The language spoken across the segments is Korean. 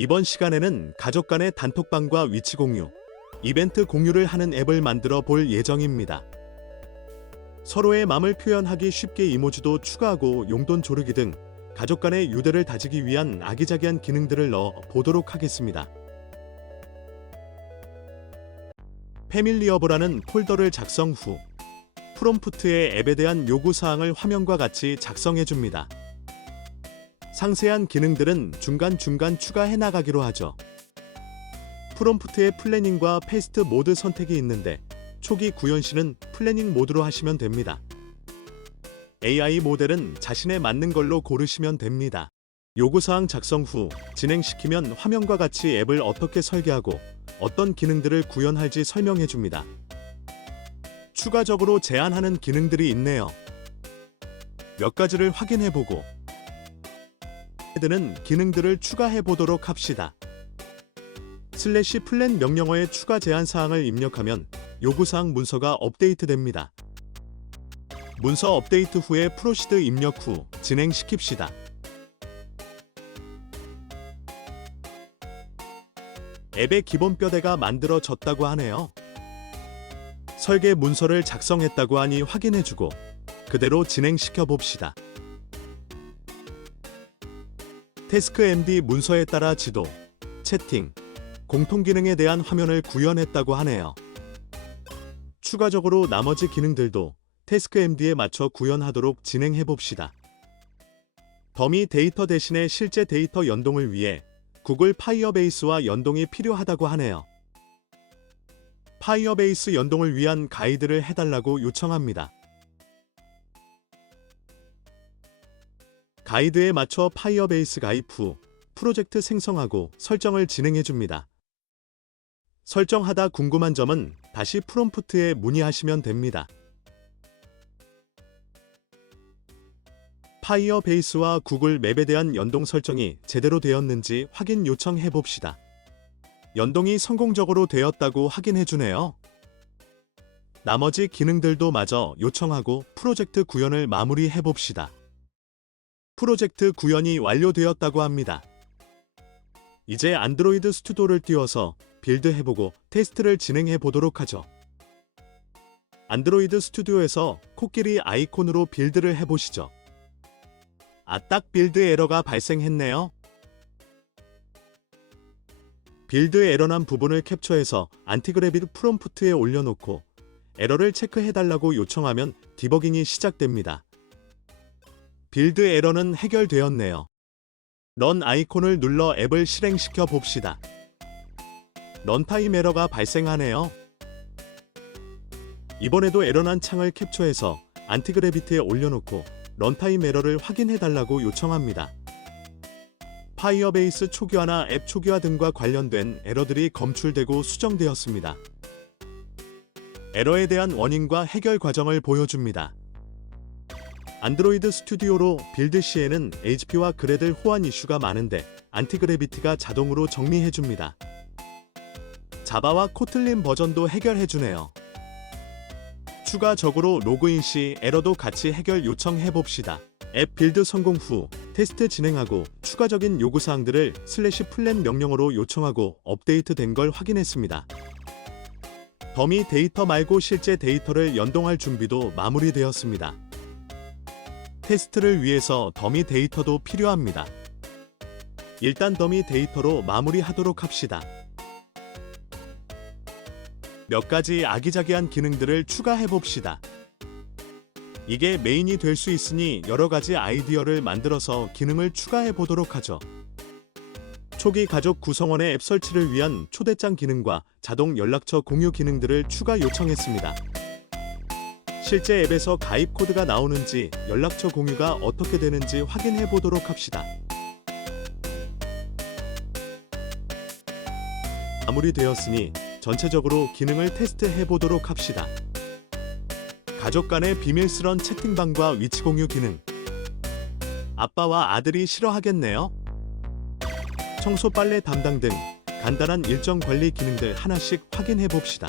이번 시간에는 가족 간의 단톡방과 위치 공유, 이벤트 공유를 하는 앱을 만들어 볼 예정입니다. 서로의 마음을 표현하기 쉽게 이모지도 추가하고 용돈 조르기 등 가족 간의 유대를 다지기 위한 아기자기한 기능들을 넣어 보도록 하겠습니다. 패밀리어브라는 폴더를 작성 후 프롬프트에 앱에 대한 요구사항을 화면과 같이 작성해줍니다. 상세한 기능들은 중간중간 추가해 나가기로 하죠. 프롬프트에 플래닝과 페이스트 모드 선택이 있는데 초기 구현 시는 플래닝 모드로 하시면 됩니다. AI 모델은 자신에 맞는 걸로 고르시면 됩니다. 요구사항 작성 후 진행시키면 화면과 같이 앱을 어떻게 설계하고 어떤 기능들을 구현할지 설명해줍니다. 추가적으로 제안하는 기능들이 있네요. 몇 가지를 확인해보고 는 기능들을 추가해 보도록 합시다. /플랜 명령어에 추가 제한 사항을 입력하면 요구사항 문서가 업데이트됩니다. 문서 업데이트 후에 프로시드 입력 후 진행시킵시다. 앱의 기본 뼈대가 만들어졌다고 하네요. 설계 문서를 작성했다고 하니 확인해주고 그대로 진행시켜 봅시다. 태스크 MD 문서에 따라 지도, 채팅, 공통기능에 대한 화면을 구현했다고 하네요. 추가적으로 나머지 기능들도 태스크 MD에 맞춰 구현하도록 진행해봅시다. 더미 데이터 대신에 실제 데이터 연동을 위해 구글 파이어베이스와 연동이 필요하다고 하네요. 파이어베이스 연동을 위한 가이드를 해달라고 요청합니다. 가이드에 맞춰 파이어베이스 가입 후 프로젝트 생성하고 설정을 진행해줍니다. 설정하다 궁금한 점은 다시 프롬프트에 문의하시면 됩니다. 파이어베이스와 구글 맵에 대한 연동 설정이 제대로 되었는지 확인 요청해봅시다. 연동이 성공적으로 되었다고 확인해주네요. 나머지 기능들도 마저 요청하고 프로젝트 구현을 마무리해봅시다. 프로젝트 구현이 완료되었다고 합니다. 이제 안드로이드 스튜디오를 띄워서 빌드해보고 테스트를 진행해 보도록 하죠. 안드로이드 스튜디오에서 코끼리 아이콘으로 빌드를 해보시죠. 딱 빌드 에러가 발생했네요. 빌드 에러난 부분을 캡처해서 안티그래비드 프롬프트에 올려놓고 에러를 체크해달라고 요청하면 디버깅이 시작됩니다. 빌드 에러는 해결되었네요. 런 아이콘을 눌러 앱을 실행시켜 봅시다. 런타임 에러가 발생하네요. 이번에도 에러난 창을 캡처해서 안티그래비트에 올려놓고 런타임 에러를 확인해달라고 요청합니다. 파이어베이스 초기화나 앱 초기화 등과 관련된 에러들이 검출되고 수정되었습니다. 에러에 대한 원인과 해결 과정을 보여줍니다. 안드로이드 스튜디오로 빌드 시에는 HP와 그래들 호환 이슈가 많은데 안티그래비티가 자동으로 정리해줍니다. 자바와 코틀린 버전도 해결해주네요. 추가적으로 로그인 시 에러도 같이 해결 요청해봅시다. 앱 빌드 성공 후 테스트 진행하고 추가적인 요구사항들을 /플랜 명령어로 요청하고 업데이트된 걸 확인했습니다. 더미 데이터 말고 실제 데이터를 연동할 준비도 마무리되었습니다. 테스트를 위해서 더미 데이터도 필요합니다. 일단 더미 데이터로 마무리하도록 합시다. 몇 가지 아기자기한 기능들을 추가해봅시다. 이게 메인이 될 수 있으니 여러 가지 아이디어를 만들어서 기능을 추가해보도록 하죠. 초기 가족 구성원의 앱 설치를 위한 초대장 기능과 자동 연락처 공유 기능들을 추가 요청했습니다. 실제 앱에서 가입 코드가 나오는지 연락처 공유가 어떻게 되는지 확인해 보도록 합시다. 마무리되었으니 전체적으로 기능을 테스트해 보도록 합시다. 가족 간의 비밀스런 채팅방과 위치 공유 기능. 아빠와 아들이 싫어하겠네요. 청소 빨래 담당 등 간단한 일정 관리 기능들 하나씩 확인해 봅시다.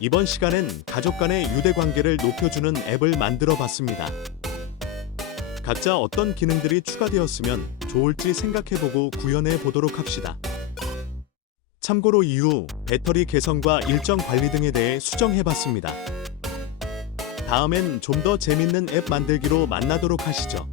이번 시간엔 가족 간의 유대 관계를 높여주는 앱을 만들어 봤습니다. 각자 어떤 기능들이 추가되었으면 좋을지 생각해보고 구현해 보도록 합시다. 참고로 이후 배터리 개선과 일정 관리 등에 대해 수정해봤습니다. 다음엔 좀 더 재밌는 앱 만들기로 만나도록 하시죠.